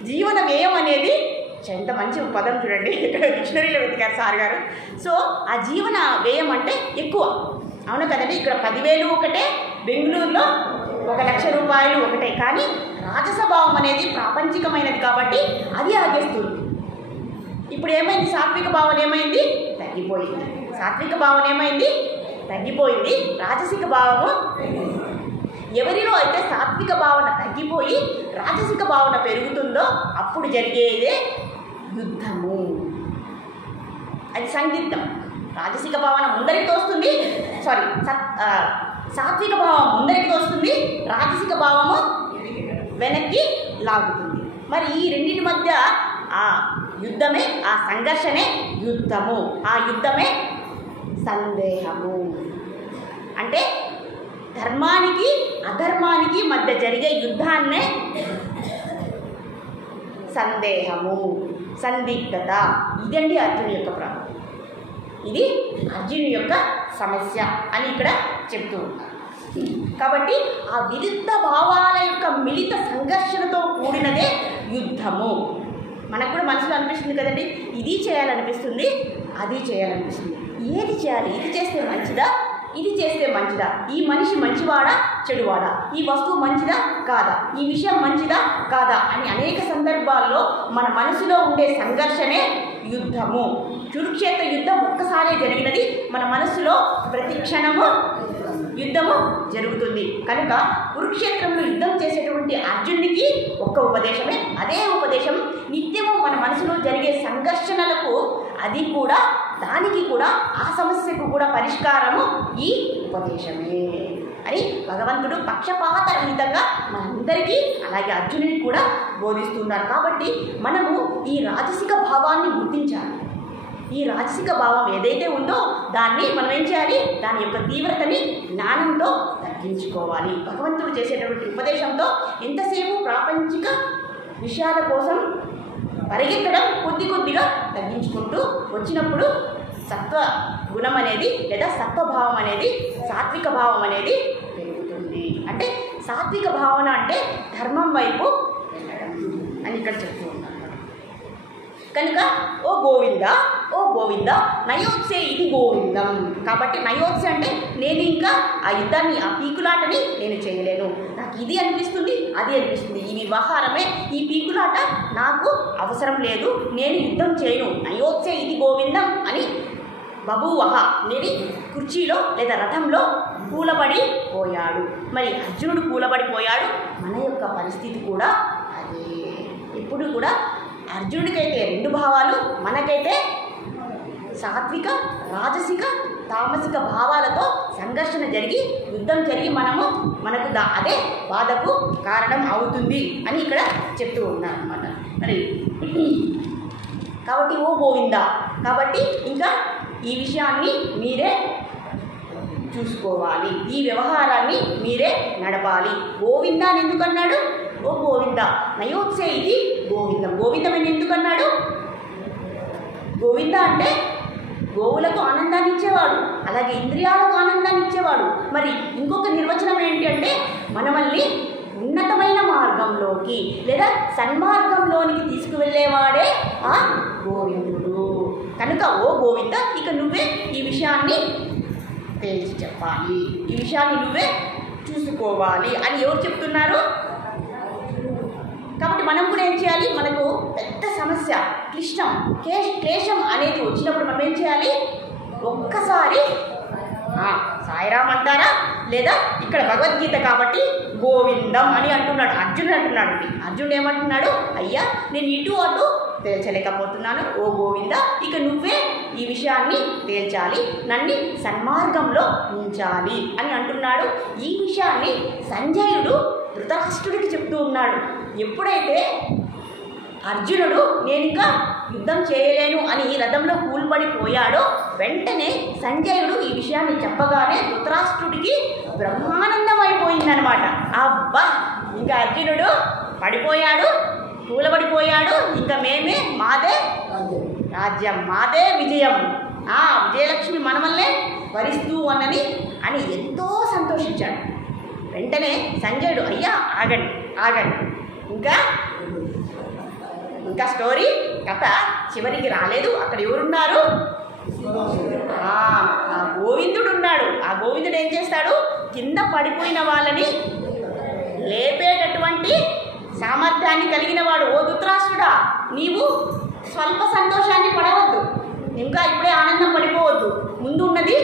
జీవన వ్యయం అనేది ఎంత మంచి పదం చూడండి, డిక్షనరీలో వెతికారు సార్ గారు. సో ఆ జీవన వ్యయం అంటే ఎక్కువ, అవును కదండి? ఇక్కడ 10,000 ఒకటే, బెంగళూరులో 1,00,000 రూపాయలు ఒకటే. కానీ రాజసభావం అనేది ప్రాపంచికమైనది కాబట్టి అది ఆగేస్తుంది. ఇప్పుడు ఏమైంది? సాత్విక భావన ఏమైంది? తగ్గిపోయింది. సాత్విక భావన ఏమైంది? తగ్గిపోయింది. రాజసిక భావము ఎవరిలో అయితే సాత్విక భావన తగ్గిపోయి రాజసిక భావన పెరుగుతుందో అప్పుడు జరిగేదే యుద్ధము, అది సందిగ్ధం. రాజసిక భావన ముందరికి తోస్తుంది, సాత్విక భావం ముందరికి తోస్తుంది, రాజసిక భావము వెనక్కి లాగుతుంది. మరి ఈ రెండింటి మధ్య యుద్ధమే, ఆ సంఘర్షణే యుద్ధము. ఆ యుద్ధమే సందేహము. అంటే ధర్మానికి అధర్మానికి మధ్య జరిగే యుద్ధాన్నే సందేహము, సందిగ్ధత. ఇదండి అర్జునుడి యొక్క ప్రాబ్లం. ఇది అర్జునుడి యొక్క సమస్య అని ఇక్కడ చెప్తూ ఉన్నారు. కాబట్టి ఆ విరుద్ధ భావాల యొక్క మిళిత సంఘర్షణతో కూడినదే యుద్ధము. మనకు కూడా మనసులో అనిపిస్తుంది కదండి, ఇది చేయాలనిపిస్తుంది, అది చేయాలనిపిస్తుంది. ఏది చేయాలి? ఇది చేస్తే మంచిదా, ఇది చేస్తే మంచిదా? ఈ మనిషి మంచివాడా చెడువాడా? ఈ వస్తువు మంచిదా కాదా? ఈ విషయం మంచిదా కాదా అని అనేక సందర్భాల్లో మన మనసులో ఉండే సంఘర్షణే యుద్ధము. కురుక్షేత్ర యుద్ధం ఒక్కసారే జరిగినది, మన మనసులో ప్రతి క్షణము యుద్ధము జరుగుతుంది. కనుక కురుక్షేత్రంలో యుద్ధం చేసేటువంటి అర్జునుడికి ఒక్క ఉపదేశమే, అదే ఉపదేశం నిత్యము మన మనసులో జరిగే సంఘర్షణలకు అది కూడా, దానికి కూడా, ఆ సమస్యకు కూడా పరిష్కారము ఈ ఉపదేశమే అని భగవంతుడు పక్షపాత రహితంగా మనందరికీ అలాగే అర్జునుడికి కూడా బోధిస్తున్నారు. కాబట్టి మనము ఈ రాజసిక భావాన్ని గుర్తించాలి. ఈ రాజసిక భావం ఏదైతే ఉందో దాన్ని మనం ఏం చేయాలి? దాని యొక్క తీవ్రతని జ్ఞానంతో తగ్గించుకోవాలి. భగవంతుడు చేసేటటువంటి ఉపదేశంతో ఎంతసేపు ప్రాపంచిక విషయాల కోసం పరిగెత్తడం కొద్ది కొద్దిగా తగ్గించుకుంటూ వచ్చినప్పుడు సత్వ గుణం అనేది లేదా సత్వభావం అనేది, సాత్విక భావం అనేది పెరుగుతుంది. అంటే సాత్విక భావన అంటే ధర్మం వైపు వెళ్ళడం అని ఇక్కడ చెప్తూ ఉన్నారు. కనుక ఓ గోవింద, ఓ గోవింద, నయోత్సే ఇది గోవిందం. కాబట్టి నయోత్సే అంటే నేను ఇంకా ఆ యుద్ధాన్ని, ఆ పీకులాటని నేను చేయలేను, నాకు ఇది అనిపిస్తుంది, అది అనిపిస్తుంది, ఈ వ్యవహారమే, ఈ పీకులాట నాకు అవసరం లేదు, నేను యుద్ధం చేయను. నయోత్సే ఇది గోవిందం అని బభూవహ నేడి కుర్చీలో లేదా రథంలో కూలబడి పోయాడు. మరి అర్జునుడు కూలబడిపోయాడు. మన యొక్క పరిస్థితి కూడా అదే. ఇప్పుడు కూడా అర్జునుడికైతే రెండు భావాలు, మనకైతే సాత్విక, రాజసిక, తామసిక భావాలతో సంఘర్షణ జరిగి యుద్ధం జరిగి మనకు అదే బాధకు కారణం అవుతుంది అని ఇక్కడ చెప్తూ ఉన్నారు అన్నమాట. మరి కాబట్టి ఓ గోవింద, కాబట్టి ఇంకా ఈ విషయాన్ని మీరే చూసుకోవాలి, ఈ వ్యవహారాన్ని మీరే నడపాలి. గోవింద అని ఎందుకన్నాడు? ఓ గోవింద, నయోత్సే ఇది గోవిందం. గోవిందం అని ఎందుకన్నాడు? గోవింద అంటే గోవులకు ఆనందాన్ని ఇచ్చేవాడు, అలాగే ఇంద్రియాలకు ఆనందాన్ని ఇచ్చేవాడు. మరి ఇంకొక నిర్వచనం ఏంటి అంటే మనల్ని ఉన్నతమైన మార్గంలోకి లేదా సన్మార్గంలోనికి తీసుకువెళ్ళేవాడే ఆ గోవిందుడు. కనుక ఓ గోవింద, ఇక నువ్వే ఈ విషయాన్ని తేల్చి చెప్పాలి, ఈ విషయాన్ని నువ్వే చూసుకోవాలి అని ఎవరు చెప్తున్నారు? కాబట్టి మనం కూడా ఏం చేయాలి? మనకు పెద్ద సమస్య, క్లేశం అనేది వచ్చినప్పుడు మనం ఏం చేయాలి? ఒక్కసారి సాయిరామ్ అంటారా, లేదా ఇక్కడ భగవద్గీత కాబట్టి గోవిందం అని అంటున్నాడు. అర్జునుడు అంటున్నాడు. అర్జునుడు ఏమంటున్నాడు? అయ్యా నేను ఇటు అటు తేల్చలేకపోతున్నాను, ఓ గోవింద ఇక నువ్వే ఈ విషయాన్ని తేల్చాలి, నన్ను సన్మార్గంలో ఉంచాలి అని అంటున్నాడు. ఈ విషయాన్ని సంజయుడు ధృతరాష్ట్రుడికి చెప్తూ ఉన్నాడు. ఎప్పుడైతే అర్జునుడు నేను ఇంకా యుద్ధం చేయలేను అని రథంలో కూల్పడిపోయాడో వెంటనే సంజయుడు ఈ విషయాన్ని చెప్పగానే ధృతరాష్ట్రుడికి బ్రహ్మానందం అయిపోయిందనమాట. అబ్బా, ఇంకా అర్జునుడు పడిపోయాడు, కూలబడిపోయాడు, ఇంకా మేమే, మాదే రాజ్యం, మాదే విజయం, విజయలక్ష్మి మన వల్లే వరిస్తూ అని ఎంతో సంతోషించాడు. వెంటనే సంజయుడు అయ్యా ఆగండి ఇంకా స్టోరీ కథ చివరికి రాలేదు. అక్కడ ఎవరున్నారు? ఆ గోవిందుడు ఉన్నాడు. ఆ గోవిందుడు ఏం చేస్తాడు? కింద పడిపోయిన వాళ్ళని లేపేటటువంటి సామర్థ్యాన్ని కలిగిన వాడు. ఓ ధృతరాష్ట్రుడా, నీవు స్వల్ప సంతోషాన్ని పడవద్దు, ఇంకా ఇప్పుడే ఆనందం పడిపోవద్దు, ముందు ఉన్నది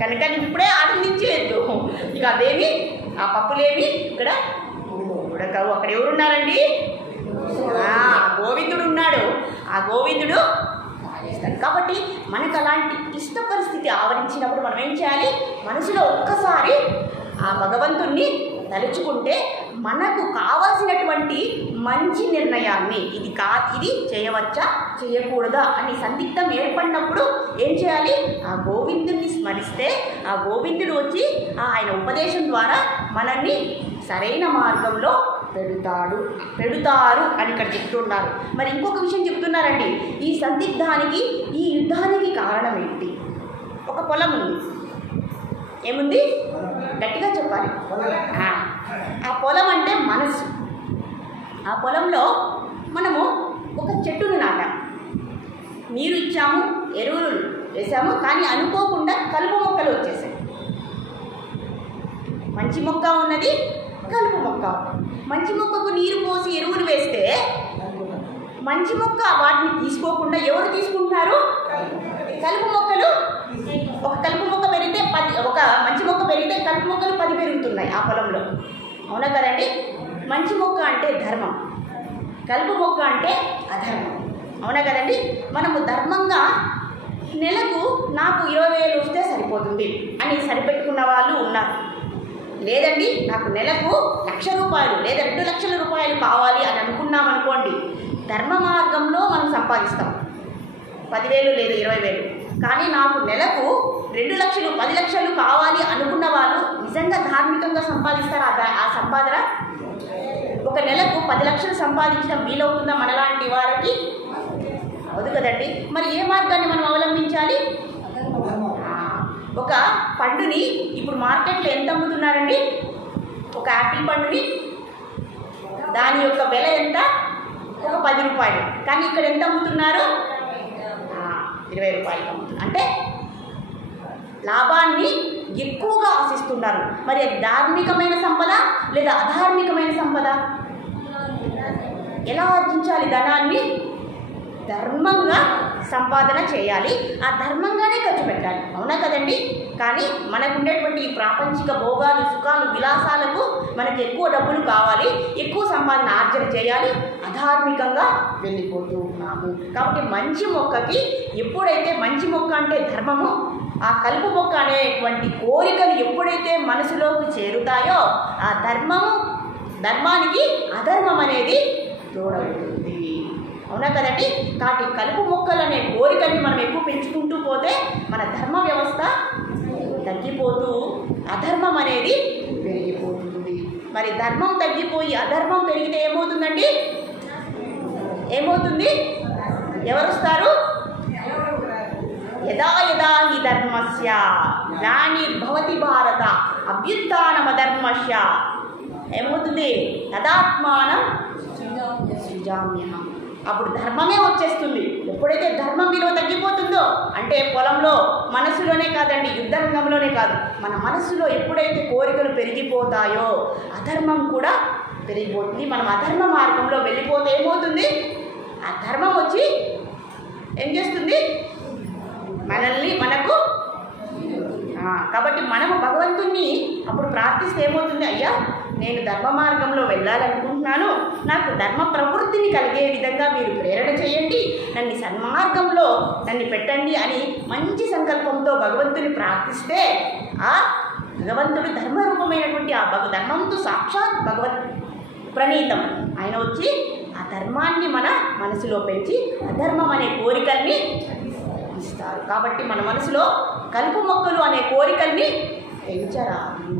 కనుక నీకు ఇప్పుడే ఆనందించలేదు. ఇక అదేమి ఆ పప్పులేమి ఇక్కడ ఉడకవు. అక్కడ ఎవరున్నారండి? గోవిందుడు ఉన్నాడు. ఆ గోవిందుడు చేస్తాడు. కాబట్టి మనకు అలాంటి క్లిష్ట పరిస్థితి ఆవరించినప్పుడు మనం ఏం చేయాలి? మనసులో ఒక్కసారి ఆ భగవంతుణ్ణి తలుచుకుంటే మనకు కావలసినటువంటి మంచి నిర్ణయాన్ని ఇది చేయవచ్చా చేయకూడదా అని సందిగ్ధం ఏర్పడినప్పుడు ఏం చేయాలి? ఆ గోవిందుని స్మరిస్తే ఆ గోవిందుడు వచ్చి ఆయన ఉపదేశం ద్వారా మనల్ని సరైన మార్గంలో పెడుతారు అని ఇక్కడ చెప్తున్నారు. మరి ఇంకొక విషయం చెప్తున్నారండి. ఈ సందిగ్ధానికి ఈ యుద్ధానికి కారణం ఏంటి? ఒక పొలం ఉంది. ఏముంది? గట్టిగా చెప్పాలి. ఆ పొలం అంటే మనసు. ఆ పొలంలో మనము ఒక చెట్టును నాటాం, నీరు ఇచ్చాము, ఎరువులు వేసాము, కానీ అనుకోకుండా కలుపు మొక్కలు వచ్చేసాయి. మంచి మొక్క ఉన్నది, కలుపు మొక్క. మంచి మొక్కకు నీరు పోసి ఎరువులు వేస్తే మంచి మొక్క వాటిని తీసుకోకుండా ఎవరు తీసుకుంటున్నారు? కలుపు మొక్కలు. ఒక కలుపు మొక్క పెరిగితే ఒక మంచి మొక్క పెరిగితే కలుపు మొక్కలు 10 పెరుగుతున్నాయి ఆ పొలంలో. అవునా కదండి? మంచి మొక్క అంటే ధర్మం, కలుపు మొక్క అంటే అధర్మం. అవునా కదండి? మనము ధర్మంగా నెలకు నాకు 20,000 వస్తే సరిపోతుంది అని సరిపెట్టుకున్న వాళ్ళు ఉన్నారు. లేదండి, నాకు నెలకు 1,00,000 రూపాయలు లేదా 2 లక్షల రూపాయలు కావాలి అని అనుకున్నాం అనుకోండి, ధర్మ మార్గంలో మనం సంపాదిస్తాం 10,000 లేదా 20,000. కానీ నాకు నెలకు 2 లక్షలు 10 లక్షలు కావాలి అనుకున్న వాళ్ళు నిజంగా ధార్మికంగా సంపాదిస్తారా ఆ సంపాదన? ఒక నెలకు 10 లక్షలు సంపాదించడం వీలవుతుందా మనలాంటి వారికి? అవదు కదండి. మరి ఏ మార్గాన్ని మనం అవలంబించాలి? ఒక పండుని ఇప్పుడు మార్కెట్లో ఎంత అమ్ముతున్నారండి? ఒక యాపిల్ పండుని దాని యొక్క వెల ఎంత? ఒక 10 రూపాయలు. కానీ ఇక్కడ ఎంత అమ్ముతున్నారు? 20 రూపాయలు అమ్ముతున్నారు. అంటే లాభాన్ని ఎక్కువగా ఆశిస్తున్నారు. మరి అది ధార్మికమైన సంపద లేదా అధార్మికమైన సంపద? ఎలా ఆర్జించాలి ధనాన్ని? ధర్మంగా సంపాదన చేయాలి, ఆ ధర్మంగానే ఖర్చు పెట్టాలి. అవునా కదండి? కానీ మనకు ఉండేటువంటి ఈ ప్రాపంచిక భోగాలు, సుఖాలు, విలాసాలకు మనకు ఎక్కువ డబ్బులు కావాలి, ఎక్కువ సంపాదన ఆర్జన చేయాలి, అధార్మికంగా వెళ్ళిపోతూ ఉన్నాము. కాబట్టి మంచి మొక్కకి ఎప్పుడైతే మంచి మొక్క అంటే ధర్మము, ఆ కలుపు మొక్క అనేటువంటి కోరికలు ఎప్పుడైతే మనసులోకి చేరుతాయో ఆ ధర్మానికి అధర్మం అనేది తోడవుతుంది. అవునా కదండి? కాబట్టి కలుపు మొక్కలు అనే కోరికల్ని మనం ఎక్కువ పెంచుకుంటూ పోతే మన ధర్మ వ్యవస్థ తగ్గిపోతూ అధర్మం అనేది పెరిగిపోతుంది. మరి ధర్మం తగ్గిపోయి అధర్మం పెరిగితే ఏమవుతుందండి? ఏమవుతుంది? ఎవరు వస్తారు? యదా యదా హి ధర్మస్య గ్లానిర్భవతి భారత అభ్యుత్థానమధర్మస్య ఏమవుతుంది? తదాత్మానం సృజామ్యహం. అప్పుడు ధర్మమే వచ్చేస్తుంది. ఎప్పుడైతే ధర్మం విలువ తగ్గిపోతుందో అంటే పొలంలో, మనసులోనే కాదండి, యుద్ధ రంగంలోనే కాదు, మన మనసులో ఎప్పుడైతే కోరికలు పెరిగిపోతాయో అధర్మం కూడా పెరిగిపోతుంది. మనం అధర్మ మార్గంలో వెళ్ళిపోతే ఏమవుతుంది? ఆ ధర్మం వచ్చి ఏం చేస్తుంది? మనకు కాబట్టి మనము భగవంతుణ్ణి అప్పుడు ప్రార్థిస్తే ఏమవుతుంది? అయ్యా, నేను ధర్మ మార్గంలో వెళ్ళాలనుకుంటున్నాను, నాకు ధర్మ ప్రవృత్తిని కలిగే విధంగా మీరు ప్రేరణ చేయండి, నన్ను సన్మార్గంలో పెట్టండి అని మంచి సంకల్పంతో భగవంతుని ప్రార్థిస్తే ఆ భగవంతుడు ధర్మరూపమైనటువంటి ఆ ధర్మంతో సాక్షాత్ భగవత్ ప్రణీతం ఆయన వచ్చి ఆ ధర్మాన్ని మన మనసులో పెంచి అధర్మం అనే కోరికల్ని ఇస్తారు. కాబట్టి మన మనసులో కలుపు మొక్కలు అనే కోరికల్ని పెంచరాదు.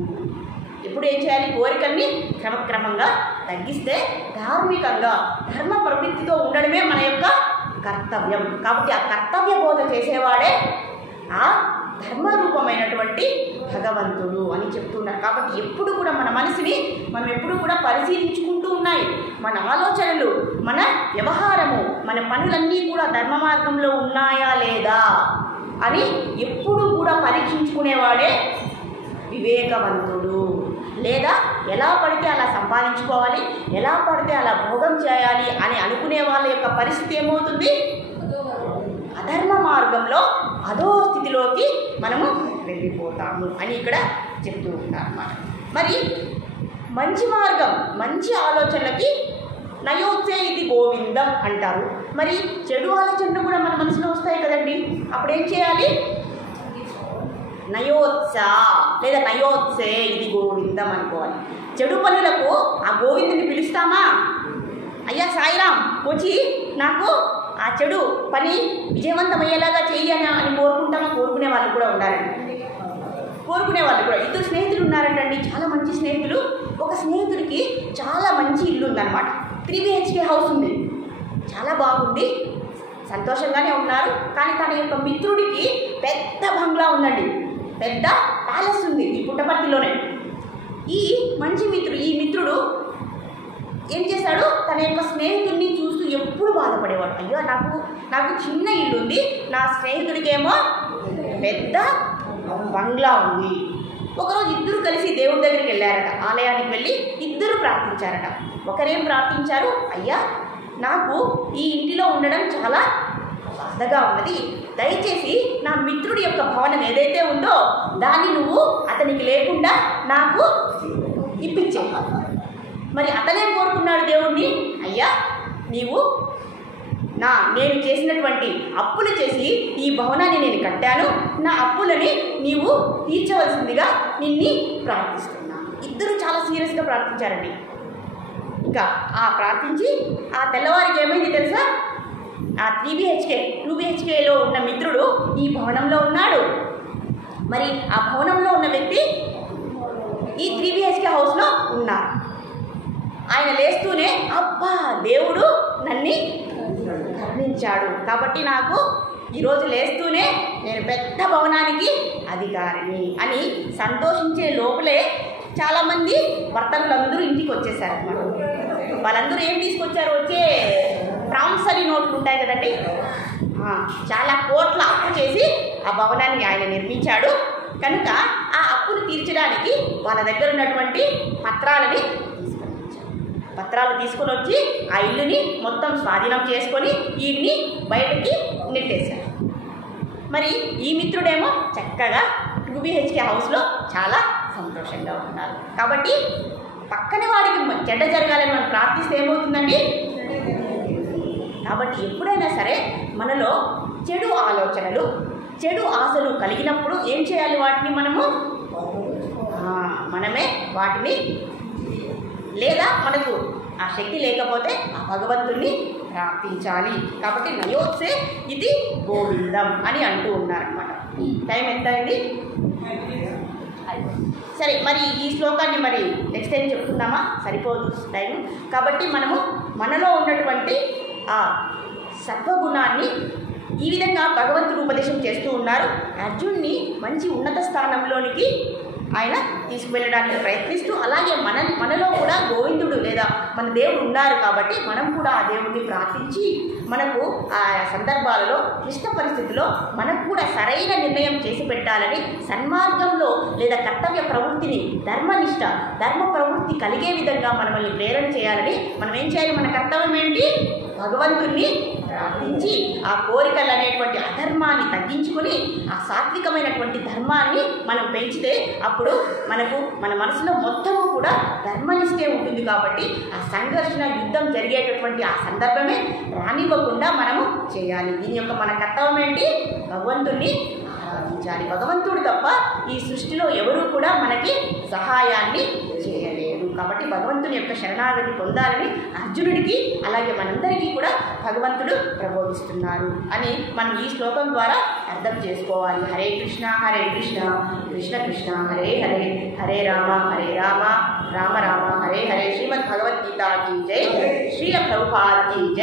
ఎప్పుడు ఏం చేయాలి? కోరికల్ని క్రమక్రమంగా తగ్గిస్తే ధార్మికంగా ధర్మ ప్రవృత్తితో ఉండడమే మన యొక్క కర్తవ్యం. కాబట్టి ఆ కర్తవ్య బోధ చేసేవాడే ఆ ధర్మరూపమైనటువంటి భగవంతుడు అని చెప్తున్నారు. కాబట్టి ఎప్పుడు కూడా మన మనసుని మనం ఎప్పుడు కూడా పరిశీలించుకుంటూ ఉన్నాయి. మన ఆలోచనలు, మన వ్యవహారము, మన పనులన్నీ కూడా ధర్మ మార్గంలో ఉన్నాయా లేదా అని ఎప్పుడు కూడా పరీక్షించుకునేవాడే వివేకవంతుడు. లేదా ఎలా పడితే అలా సంపాదించుకోవాలి, ఎలా పడితే అలా భోగం చేయాలి అని అనుకునే వాళ్ళ యొక్క పరిస్థితి ఏమవుతుంది? అధర్మ మార్గంలో అధో స్థితిలోకి మనము వెళ్ళిపోతాము అని ఇక్కడ చెప్తూ ఉంటారు అన్నమాట. మరి మంచి మార్గం, మంచి ఆలోచనలకి నయోత్సే ఇది గోవిందం అంటారు. మరి చెడు ఆలోచనలు కూడా మన మనసులో వస్తాయి కదండి, అప్పుడు ఏం చేయాలి? నయోత్స లేదా నయోత్సే ఇది గోవిందం అనుకోవాలి. చెడు పనులకు ఆ గోవిందుని పిలుస్తామా? అయ్యా సాయిరాం వచ్చి నాకు ఆ చెడు పని విజయవంతమయ్యేలాగా చెయ్యి అని కోరుకుంటామా? కోరుకునే వాళ్ళు కూడా ఉండాలండి. కోరుకునే వాళ్ళు కూడా. ఇద్దరు స్నేహితులు ఉన్నారంటండి, చాలా మంచి స్నేహితులు. ఒక స్నేహితుడికి చాలా మంచి ఇల్లు ఉందన్నమాట. 3 BHK హౌస్ ఉంది, చాలా బాగుంది, సంతోషంగానే ఉన్నారు. కానీ తన యొక్క మిత్రుడికి పెద్ద బంగ్లా ఉందండి, పెద్ద ప్యాలెస్ ఉంది ఈ పుట్టపర్తిలోనే. ఈ మిత్రుడు ఏం చేశాడు, తన యొక్క స్నేహితుడిని చూస్తూ ఎప్పుడు బాధపడేవాడు. అయ్యో నాకు చిన్న ఇల్లు ఉంది, నా స్నేహితుడికేమో పెద్ద బంగ్లా ఉంది. ఒకరోజు ఇద్దరు కలిసి దేవుడి దగ్గరికి వెళ్ళారట, ఆలయానికి వెళ్ళి ఇద్దరు ప్రార్థించారట. ఒకరేం ప్రార్థించారు, అయ్యా నాకు ఈ ఇంటిలో ఉండడం చాలా బాధగా ఉన్నది, దయచేసి నా మిత్రుడి యొక్క భవనం ఏదైతే ఉందో దాన్ని నువ్వు అతనికి లేకుండా నాకు ఇప్పించే. మరి అతనేం కోరుకున్నాడు దేవుణ్ణి, అయ్యా నీవు నేను చేసినటువంటి అప్పులు చేసి ఈ భవనాన్ని నేను కట్టాను, నా అప్పులని నీవు తీర్చవలసిందిగా నిన్ను ప్రార్థిస్తున్నాను. ఇద్దరు చాలా సీరియస్గా ప్రార్థించారండి. ఇంకా ప్రార్థించి ఆ తెల్లవారికి ఏమైంది తెలుసా, ఆ 2 BHKలో ఉన్న మిత్రుడు ఈ భవనంలో ఉన్నాడు. మరి ఆ భవనంలో ఉన్న వ్యక్తి ఈ 3 BHK హౌస్లో ఉన్నారు. ఆయన లేస్తూనే అబ్బా దేవుడు నన్ను కరుణించాడు కాబట్టి నాకు ఈరోజు లేస్తూనే నేను పెద్ద భవనానికి అధికారిని అని సంతోషించే లోపలే చాలామంది వర్తకులందరూ ఇంటికి వచ్చేసారు అన్నమాట. వాళ్ళందరూ ఏం తీసుకొచ్చారు, వచ్చే ప్రామిసరీ నోట్లు ఉంటాయి కదండి, చాలా కోట్ల అప్పు చేసి ఆ భవనాన్ని ఆయన నిర్మించాడు. కనుక ఆ అప్పును తీర్చడానికి వాళ్ళ దగ్గర ఉన్నటువంటి పత్రాలు తీసుకొని వచ్చి ఆ ఇల్లుని మొత్తం స్వాధీనం చేసుకొని వీడిని బయటకి నెట్టేశారు. మరి ఈ మిత్రుడేమో చక్కగా 2 BHK హౌస్లో చాలా సంతోషంగా ఉన్నారు. కాబట్టి పక్కనే వాడికి చెడ్డ జరగాలని మనం ప్రార్థిస్తే ఏమవుతుందండి? కాబట్టి ఎప్పుడైనా సరే మనలో చెడు ఆలోచనలు, చెడు ఆశలు కలిగినప్పుడు ఏం చేయాలి, వాటిని మనమే వాటిని, లేదా మనకు ఆ శక్తి లేకపోతే ఆ భగవంతుణ్ణి ప్రార్థించాలి. కాబట్టి నయోత్సే ఇది గోవిందం అని అంటూ ఉన్నారనమాట. టైం ఎంత అయింది? సరే, మరి ఈ శ్లోకాన్ని మరి నెక్స్ట్ టైం చెప్తున్నామా? సరిపోదు టైం. కాబట్టి మనలో ఉన్నటువంటి ఆ సత్వగుణాన్ని ఈ విధంగా భగవంతుడు ఉపదేశం చేస్తూ ఉన్నారు. అర్జున్ని మంచి ఉన్నత స్థానంలోనికి ఆయన తీసుకువెళ్ళడానికి ప్రయత్నిస్తూ, అలాగే మనలో కూడా గోవిందుడు లేదా మన దేవుడు ఉన్నారు కాబట్టి మనం కూడా ఆ దేవుడిని ప్రార్థించి మనకు ఆ సందర్భాలలో క్లిష్ట పరిస్థితుల్లో మనకు కూడా సరైన నిర్ణయం చేసి పెట్టాలని, సన్మార్గంలో లేదా కర్తవ్య ప్రవృత్తిని ధర్మ ప్రవృత్తి కలిగే విధంగా మనల్ని ప్రేరణ చేయాలని, మనం ఏం చేయాలి, మన కర్తవ్యం ఏంటి, భగవంతుణ్ణి ప్రార్థించి ఆ కోరికలు అనేటువంటి అధర్మాన్ని తగ్గించుకొని ఆ సాత్వికమైనటువంటి ధర్మాన్ని మనం పెంచితే అప్పుడు మన మనసులో మొత్తము కూడా ధర్మనిష్టే ఉంటుంది. కాబట్టి ఆ సంఘర్షణ, యుద్ధం జరిగేటటువంటి ఆ సందర్భమే రానివ్వకుండా మనము చేయాలి. దీని యొక్క మన కర్తవ్యం ఏంటి, భగవంతుణ్ణి ఆరాధించాలి. భగవంతుడు తప్ప ఈ సృష్టిలో ఎవరూ కూడా మనకి సహాయాన్ని చేయలేరు. కాబట్టి భగవంతుని యొక్క శరణాగతి పొందాలని అర్జునుడికి అలాగే మనందరికీ కూడా భగవంతుడు ప్రబోధిస్తున్నారు అని మనం ఈ శ్లోకం ద్వారా అర్థం చేసుకోవాలి. హరే కృష్ణ కృష్ణ కృష్ణ హరే హరే, హరే రామ రామ రామ హరే హరే. శ్రీమద్ భగవద్గీత కీ జై, శ్రీల ప్రభుపాద్ కీ జై.